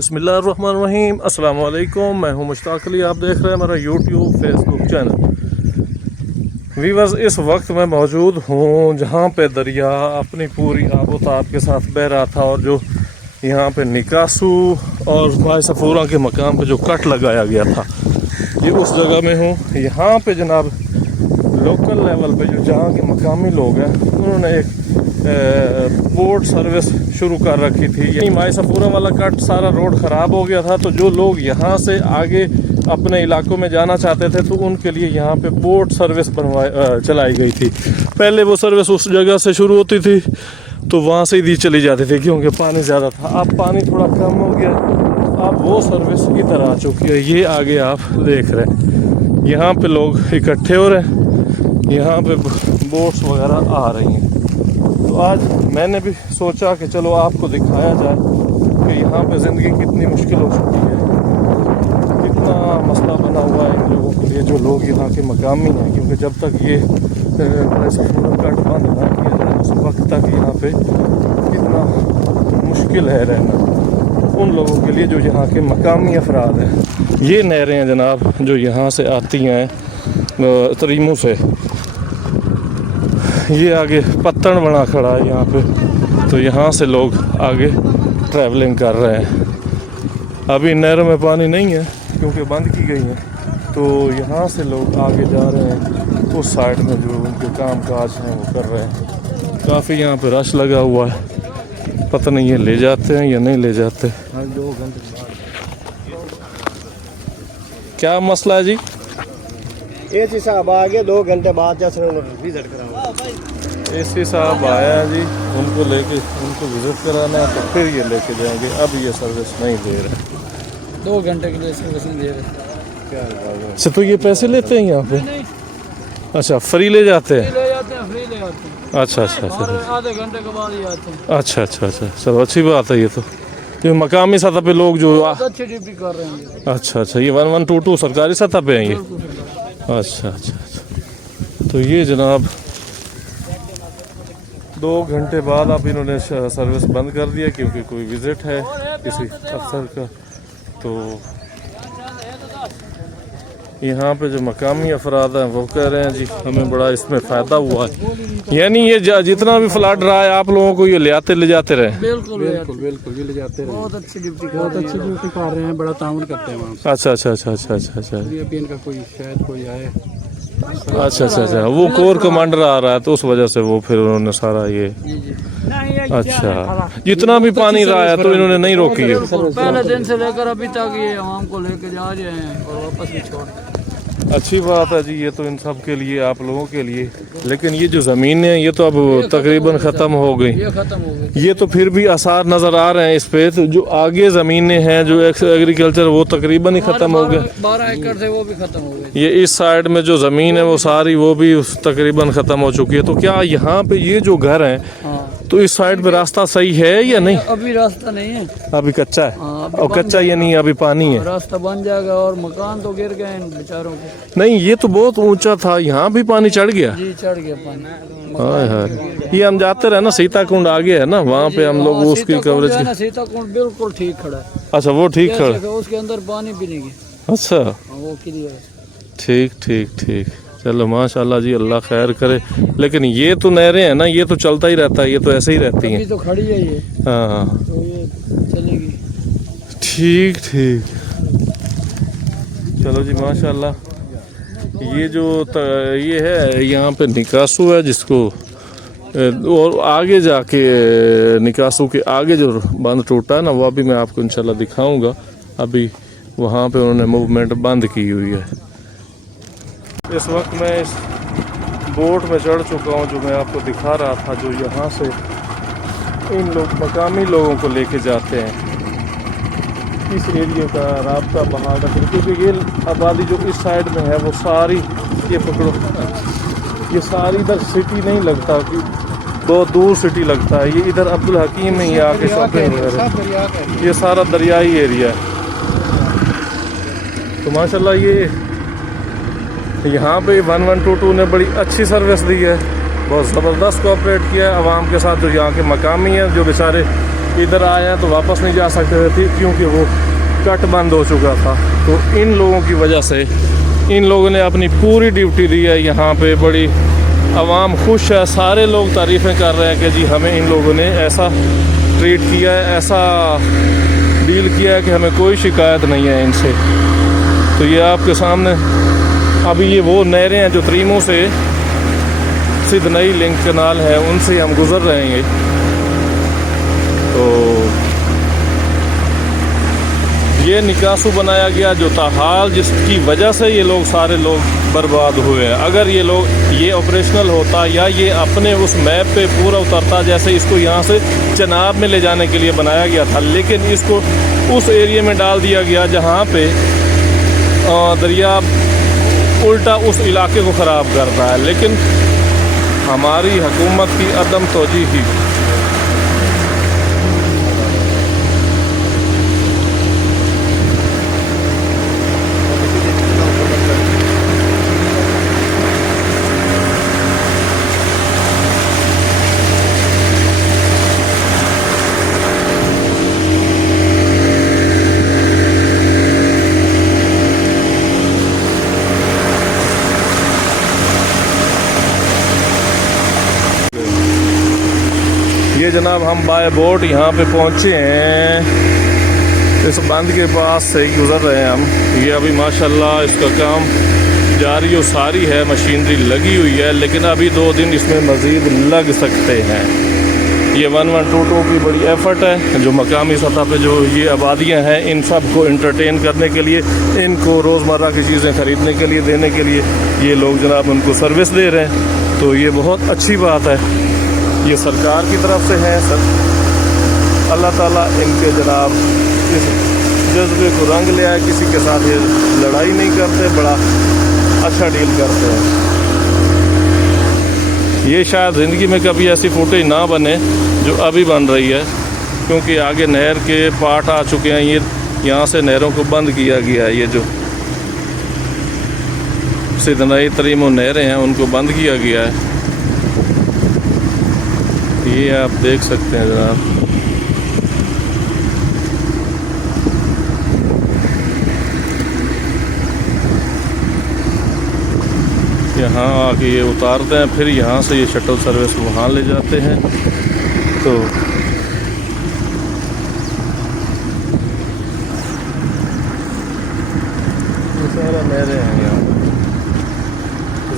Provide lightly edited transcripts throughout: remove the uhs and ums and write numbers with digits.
बिस्मिल्लाहिर्रहमानिर्रहीम अस्सलाम वालेकुम। मैं हूं मुश्ताक अली, आप देख रहे हैं मेरा यूट्यूब फेसबुक चैनल। वीवर्स, इस वक्त मैं मौजूद हूं जहां पे दरिया अपनी पूरी आबोताब के साथ बह रहा था और जो यहां पे निकासू और भाई सफूरा के मकाम पे जो कट लगाया गया था, ये उस जगह में हूं। यहाँ पे जनाब लोकल लेवल पे जो जहाँ के मकामी लोग हैं उन्होंने एक बोट सर्विस शुरू कर रखी थी। यही माई सफूरा वाला कट सारा रोड ख़राब हो गया था, तो जो लोग यहाँ से आगे अपने इलाकों में जाना चाहते थे तो उनके लिए यहाँ पे बोट सर्विस चलाई गई थी। पहले वो सर्विस उस जगह से शुरू होती थी तो वहाँ से ही चली जाती थी क्योंकि पानी ज़्यादा था। अब पानी थोड़ा कम हो गया, अब वो सर्विस इधर आ चुकी है। ये आगे आप देख रहे हैं, यहाँ पे लोग इकट्ठे हो रहे हैं, यहाँ पे बोट्स वगैरह आ रही हैं। तो आज मैंने भी सोचा कि चलो आपको दिखाया जाए कि यहाँ पे ज़िंदगी कितनी मुश्किल हो चुकी है, कितना मसला बना हुआ है इन लोगों के लिए जो लोग यहाँ के मकामी हैं। क्योंकि जब तक ये सफूरा कट बंद ना किया जाए उस वक्त तक यहाँ पे कितना मुश्किल है रहना उन लोगों के लिए जो यहाँ के मकामी अफराद हैं। ये नहरें हैं जनाब जो यहाँ से आती हैं तरीमू से। ये आगे पत्तन बना खड़ा है यहाँ पे, तो यहाँ से लोग आगे ट्रैवलिंग कर रहे हैं। अभी नहरों में पानी नहीं है क्योंकि बंद की गई है, तो यहाँ से लोग आगे जा रहे हैं उस साइड में जो उनके काम काज हैं वो कर रहे हैं। काफ़ी यहाँ पे रश लगा हुआ है, पता नहीं ये ले जाते हैं या नहीं ले जाते। 2 घंटे क्या मसला है जी? एसी साहब आ गए, 2 घंटे बाद जैसे विजिट कराऊंगा। एसी साहब आया है जी, उनको विजिट कराना है तो फिर ये लेके जाएंगे। अब ये सर्विस नहीं दे रहे, 2 घंटे के लिए सर्विस नहीं दे रहे। क्या अच्छा, तो ये पैसे लेते हैं यहाँ पे? अच्छा, फ्री ले जाते हैं? ले जाते हैं, फ्री ले जाते हैं। अच्छा अच्छा अच्छा, आधे घंटे के बाद ही आते हैं। अच्छा अच्छा अच्छा, चलो अच्छी बात है। ये तो ये मकामी सतह पे लोग जो अच्छी ड्यूटी कर रहे हैं। अच्छा अच्छा, ये 1122 सरकारी सतह पे हैं ये? अच्छा अच्छा अच्छा। तो ये जनाब 2 घंटे बाद अब इन्होंने सर्विस बंद कर दिया क्योंकि कोई विजिट है किसी अफसर का। तो यहाँ पे जो मकामी अफराद हैं वो कह रहे हैं जी हमें बड़ा इसमें फ़ायदा हुआ है। यानी ये जितना भी फ्लड रहा है आप लोगों को ये ले जाते रहे? बिल्कुल बिल्कुल बिल्कुल, ये ले जाते रहे। बहुत अच्छी ड्यूटी कर रहे हैं, बड़ा ताउन करते हैं वहाँ। अच्छा अच्छा अच्छा अच्छा अच्छा अच्छा, अभी इनका कोई शायद कोई आए। अच्छा अच्छा अच्छा, वो कोर कमांडर आ रहा है तो उस वजह से वो फिर उन्होंने सारा ये। अच्छा, जितना भी पानी रहा है तो इन्होंने नहीं रोकी है? पहले दिन से लेकर अभी तक ये आवाम को लेकर जा रहे हैं और वापस भी छोड़। अच्छी बात है जी, ये तो इन सब के लिए, आप लोगों के लिए। लेकिन ये जो ज़मीनें हैं ये तो अब तकरीबन ख़त्म हो गई। ये खत्म हो गई। ये तो फिर भी आसार नज़र आ रहे हैं इस पे। तो जो आगे ज़मीनें हैं जो एग्रीकल्चर वो तकरीबन ही ख़त्म हो गए। 12 एकड़ थे वो भी खत्म हो गए। ये इस साइड में जो ज़मीन है वो सारी वो भी तकरीबन ख़त्म हो चुकी है। तो क्या यहाँ पे ये जो घर हैं तो इस साइड पे रास्ता सही है या नहीं? अभी रास्ता नहीं है, अभी कच्चा है। और कच्चा यानी अभी पानी है? रास्ता बन जाएगा और मकान तो गिर गए इन बेचारों के। नहीं, ये तो बहुत ऊंचा था, यहाँ भी पानी चढ़ गया? जी चढ़ गया पानी। हाय हाय, ये हम जाते रहे ना, सीता कुंड आगे है ना, वहाँ पे हम लोग उसकी कवरेज की। सीता कुंड बिल्कुल ठीक खड़ा है। अच्छा, वो ठीक खड़ा है, उसके अंदर पानी भी नहीं गया। अच्छा, वो क्लियर है। ठीक ठीक ठीक, चलो माशाल्लाह जी, अल्लाह खैर करे। लेकिन ये तो नहरें हैं ना, ये तो चलता ही रहता है, ये तो ऐसे ही रहती हैं। तो खड़ी है ये। हाँ, तो ये चलेगी। ठीक ठीक, चलो जी माशाल्लाह। ये जो ये है यहाँ पे निकासू है जिसको, और आगे जाके निकासू के आगे जो बंद टूटा है ना वो अभी मैं आपको इंशाल्लाह दिखाऊंगा। अभी वहाँ पे उन्होंने मूवमेंट बंद की हुई है। इस वक्त मैं इस बोट में चढ़ चुका हूँ जो मैं आपको दिखा रहा था, जो यहाँ से इन लोग मकामी लोगों को लेके जाते हैं इस एरिया का रास्ता बहाल रखने। क्योंकि ये आबादी जो इस साइड में है वो सारी, ये पकड़ो, ये सारी इधर सिटी नहीं लगता कि बहुत दूर सिटी लगता है। ये इधर अब्दुल हकीम में ही आके शॉपिंग वगैरह, ये सारा दरियाई एरिया है। तो माशाल्लाह ये यहाँ पे 1122 ने बड़ी अच्छी सर्विस दी है, बहुत ज़बरदस्त कोऑपरेट किया है आवाम के साथ। जो यहाँ के मकामी हैं जो बेचारे इधर आए तो वापस नहीं जा सकते थे क्योंकि वो कट बंद हो चुका था। तो इन लोगों की वजह से इन लोगों ने अपनी पूरी ड्यूटी दी है यहाँ पे। बड़ी आवाम खुश है, सारे लोग तारीफ़ें कर रहे हैं कि जी हमें इन लोगों ने ऐसा ट्रीट किया है, ऐसा डील किया है कि हमें कोई शिकायत नहीं है इनसे। तो ये आपके सामने अभी ये वो नहरें हैं जो त्रीमो से सिद्धनई लिंक कनाल है, उनसे हम गुज़र रहे हैं। तो ये निकासू बनाया गया जो ताहाल, जिसकी वजह से ये लोग सारे लोग बर्बाद हुए हैं। अगर ये लोग ये ऑपरेशनल होता या ये अपने उस मैप पे पूरा उतरता, जैसे इसको यहाँ से चनाब में ले जाने के लिए बनाया गया था, लेकिन इसको उस एरिया में डाल दिया गया जहाँ पे दरिया उल्टा उस इलाके को ख़राब करता है। लेकिन हमारी हुकूमत की अदम तौजीही ये जनाब हम बाय बोट यहाँ पे पहुँचे हैं, इस बंद के पास से ही गुज़र रहे हैं हम। ये अभी माशाल्लाह इसका काम जारी और सारी है, मशीनरी लगी हुई है, लेकिन अभी 2 दिन इसमें मज़ीद लग सकते हैं। ये 1122 की बड़ी एफ़र्ट है जो मकामी सतह पे जो ये आबादियाँ हैं इन सब को इंटरटेन करने के लिए, इनको रोज़मर्रा की चीज़ें ख़रीदने के लिए, देने के लिए ये लोग जनाब उनको सर्विस दे रहे हैं। तो ये बहुत अच्छी बात है, ये सरकार की तरफ से है सर। अल्लाह ताला इनके जनाब इस जज्बे को रंग ले आए, किसी के साथ ये लड़ाई नहीं करते, बड़ा अच्छा डील करते हैं। ये शायद ज़िंदगी में कभी ऐसी फुटेज ना बने जो अभी बन रही है, क्योंकि आगे नहर के पार्ट आ चुके हैं। ये यहाँ से नहरों को बंद किया गया है, ये जो सिद्धनई त्रीमो नहरें हैं उनको बंद किया गया है। ये आप देख सकते हैं जनाब, यहाँ आके ये उतारते हैं, फिर यहाँ से ये शटल सर्विस वहाँ ले जाते हैं। तो ये सारा नहरें हैं यहाँ।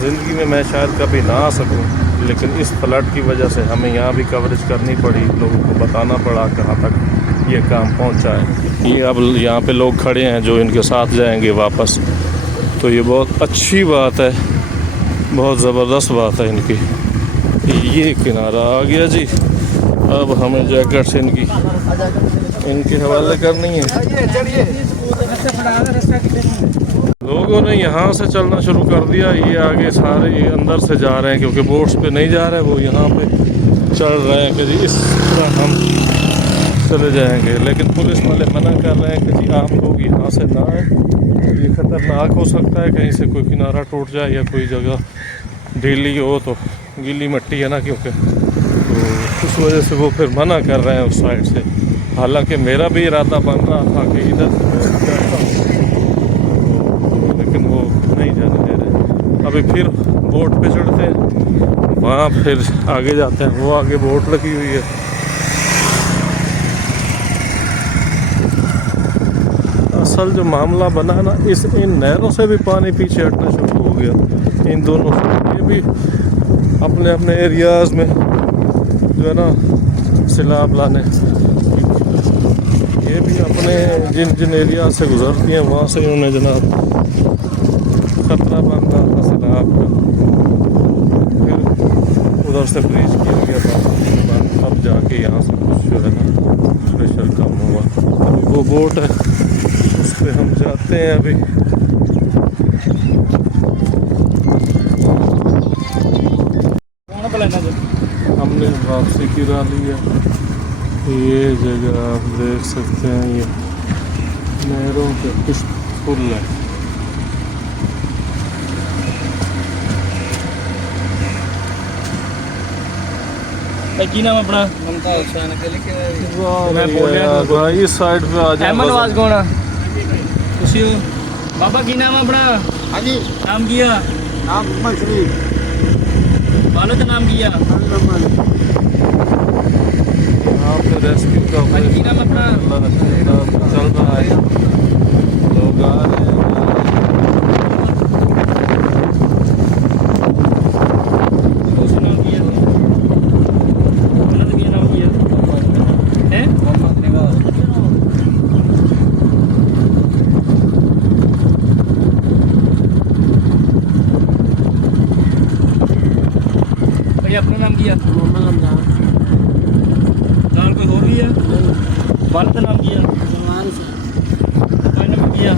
ज़िंदगी में मैं शायद कभी ना आ सकूँ, लेकिन इस फ्लड की वजह से हमें यहाँ भी कवरेज करनी पड़ी, लोगों को बताना पड़ा कहाँ तक ये काम पहुँचा है। ये अब यहाँ पे लोग खड़े हैं जो इनके साथ जाएंगे वापस। तो ये बहुत अच्छी बात है, बहुत ज़बरदस्त बात है इनकी। ये किनारा आ गया जी, अब हमें जैकेट्स इनके हवाले करनी है। लोगों ने यहाँ से चलना शुरू कर दिया, ये आगे सारे ये अंदर से जा रहे हैं क्योंकि बोट्स पे नहीं जा रहे, वो यहाँ पे चढ़ रहे हैं कि जी इस तरह हम चले जाएंगे। लेकिन पुलिस वाले मना कर रहे हैं कि जी आप लोग यहाँ से ना आए, ये ख़तरनाक हो सकता है, कहीं से कोई किनारा टूट जाए या कोई जगह ढीली हो, तो गीली मिट्टी है ना, क्योंकि तो उस वजह से वो फिर मना कर रहे हैं उस साइड से। हालांकि मेरा भी इरादा बन रहा था कि इधर से जाता हूँ, लेकिन वो नहीं जाने दे रहे। अभी फिर बोट पे चढ़ते हैं, वहाँ फिर आगे जाते हैं, वो आगे बोट लगी हुई है। असल जो मामला बना ना, इन नहरों से भी पानी पीछे हटना शुरू हो गया, इन दोनों से। ये भी अपने अपने एरियाज़ में जो है ना सैलाब लाने, ये भी अपने जिन जिन एरिया से गुजरती हैं वहाँ से उन्हें जनाब खतरा बन रहा था सैलाब का, फिर उधर से ब्रीच किया गया था, अब जाके यहाँ से कुछ जो है ना प्रेशर कम हुआ। अभी वो बोट है उस पर हम जाते हैं। अभी हमने वापसी गिरा ली है। ये जगह आप देख सकते हैं, ये नहरों के कुछ पुल है। भाई की नाम अपना मैं बोल रहा यार भाई इस साइड पे आ जाओ अहमद आवाज कौन है खुशी हो बाबा की नाम अपना हाँ जी नाम किया नाम मछली वाले का नाम किया यहाँ पे रेस्क्यू का भाई की नाम अपना चल रहा है लोग आ रहे हैं उसका नाम किया उन्होंने तो किया नाम किया हैं भाई अपना नाम किया नाम कोई और भी है वाले का नाम किया भाई नाम किया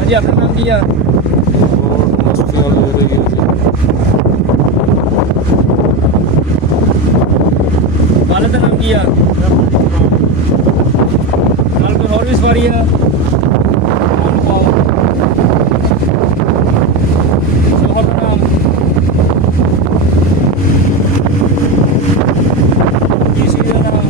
जी अपना नाम किया बहुत मस्तियाँ ले रही है जी। वाले का नाम किया नाल कोई और भी सवारी है शोहर का नाम किसी का नाम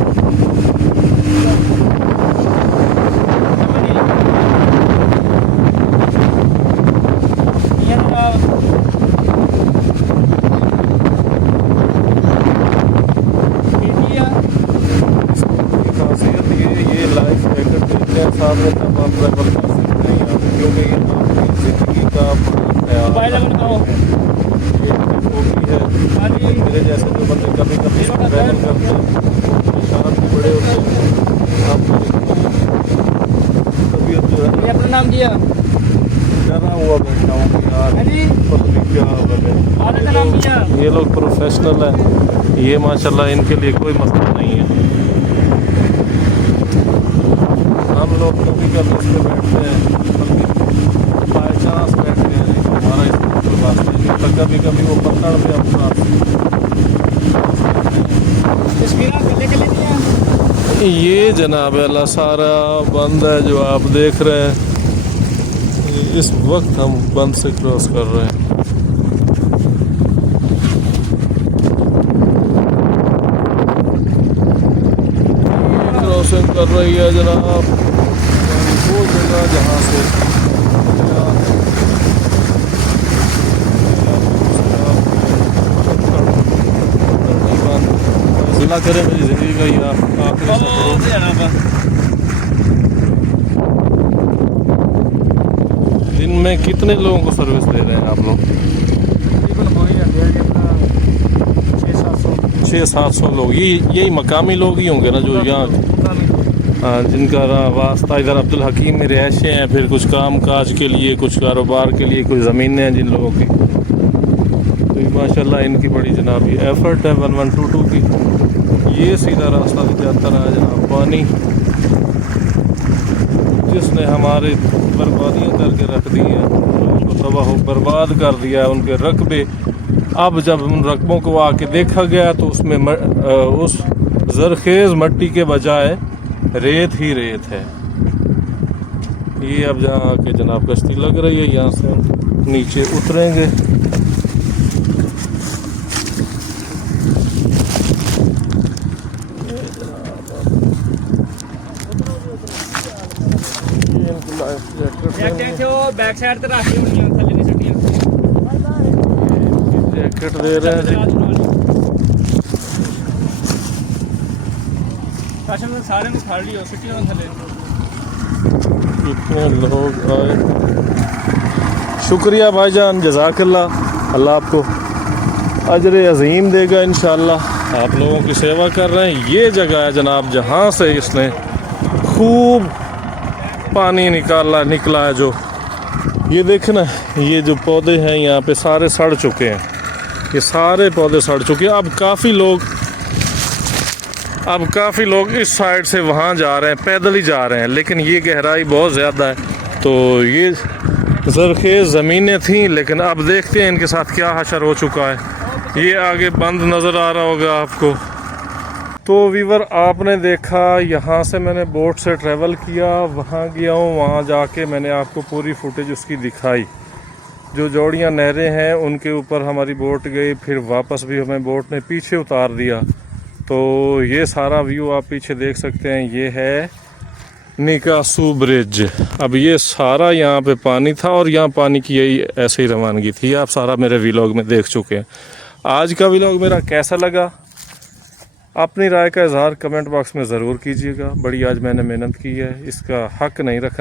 खासियत ये लाइफ जैकेट देते हैं सामने तब आप ट्रैवल कर सकते हैं यहाँ पे, क्योंकि ये आपकी ज़िंदगी का मोबाइल नंबर बताओ ये होगी है हाँ जी मेरे जैसे जो बंदे कभी कभी ट्रैवल करते हैं परेशान भी बड़े होते हैं आपको तबीयत जो है ये अपना नाम किया डरा हुआ बैठा हूँ कि यार हाँ जी पता नहीं क्या बने वाले का नाम किया ये लोग प्रोफेशनल हैं ये माशाल्लाह इनके लिए कोई मसला नहीं है हम लोग कभी कभी इस पर बैठते हैं बल्कि बाई चांस बैठते हैं नहीं तो हमारा इसमें कोई बात नहीं है तो कभी कभी वो पकड़ पे अपना तस्वीरें गले के लिए नहीं है ये जनाब अल्लाह सारा बंद है जो आप देख रहे हैं इस वक्त हम बंद से क्रॉस कर रहे हैं क्रॉसिंग कर रही है जनाब वो जगह जहाँ से जिला करें मेरी जिंदगी का ये आखिरी सफर हो। दिन में कितने लोगों को सर्विस दे रहे हैं आप लोग? तकरीबन हो ही जाते हैं जितना 600-700 लोग यही मकामी लोग ही होंगे ना जो यहाँ हाँ जिनका वास्ता इधर अब्दुल हकीम में रिहायशें हैं फिर कुछ काम काज के लिए कुछ कारोबार के लिए कुछ ज़मीनें हैं जिन लोगों की तो ये माशाल्लाह इनकी बड़ी जनाब ये एफ़र्ट है 1122 की ये सीधा रास्ता भी जाता रहा जनाब पानी जिसने हमारे बर्बादियाँ करके रख दी हैं उनको तबाह बर्बाद कर दिया है उनके रकबे अब जब उन रकबों को आके देखा गया तो उसमें उस ज़रखेज़ मिट्टी के बजाय रेत ही रेत है ये अब जहाँ आके जनाब कश्ती लग रही है यहाँ से हम नीचे उतरेंगे बैक साइड ते रख दी होनी थल्ले नहीं सट्टियां जैकेट दे रहे हैं जी फैशन में सारे ने खा लियो सट्टियां थल्ले कितने लोग आए शुक्रिया भाईजान जज़ाकल्लाह अल्लाह आपको अजर अज़ीम देगा इंशाल्लाह आप लोगों की सेवा कर रहे हैं ये जगह है जनाब जहाँ से इसने खूब पानी निकला है जो ये देखें ना ये जो पौधे हैं यहाँ पे सारे सड़ चुके हैं ये सारे पौधे सड़ चुके हैं अब काफ़ी लोग इस साइड से वहाँ जा रहे हैं पैदल ही जा रहे हैं लेकिन ये गहराई बहुत ज़्यादा है तो ये ज़रखेज़ ज़मीनें थीं लेकिन अब देखते हैं इनके साथ क्या हशर हो चुका है ये आगे बंद नज़र आ रहा होगा आपको तो वीवर आपने देखा यहाँ से मैंने बोट से ट्रैवल किया, वहाँ गया हूँ, वहाँ जाके मैंने आपको पूरी फुटेज उसकी दिखाई। जो जोड़ियाँ नहरें हैं उनके ऊपर हमारी बोट गई, फिर वापस भी हमें बोट ने पीछे उतार दिया। तो ये सारा व्यू आप पीछे देख सकते हैं, ये है निकासू ब्रिज। अब ये सारा यहाँ पे पानी था और यहाँ पानी की यही ऐसे ही रवानगी थी। आप सारा मेरे व्लॉग में देख चुके हैं। आज का व्लॉग मेरा कैसा लगा, अपनी राय का इजहार कमेंट बॉक्स में ज़रूर कीजिएगा। बड़ी आज मैंने मेहनत की है, इसका हक नहीं रखना।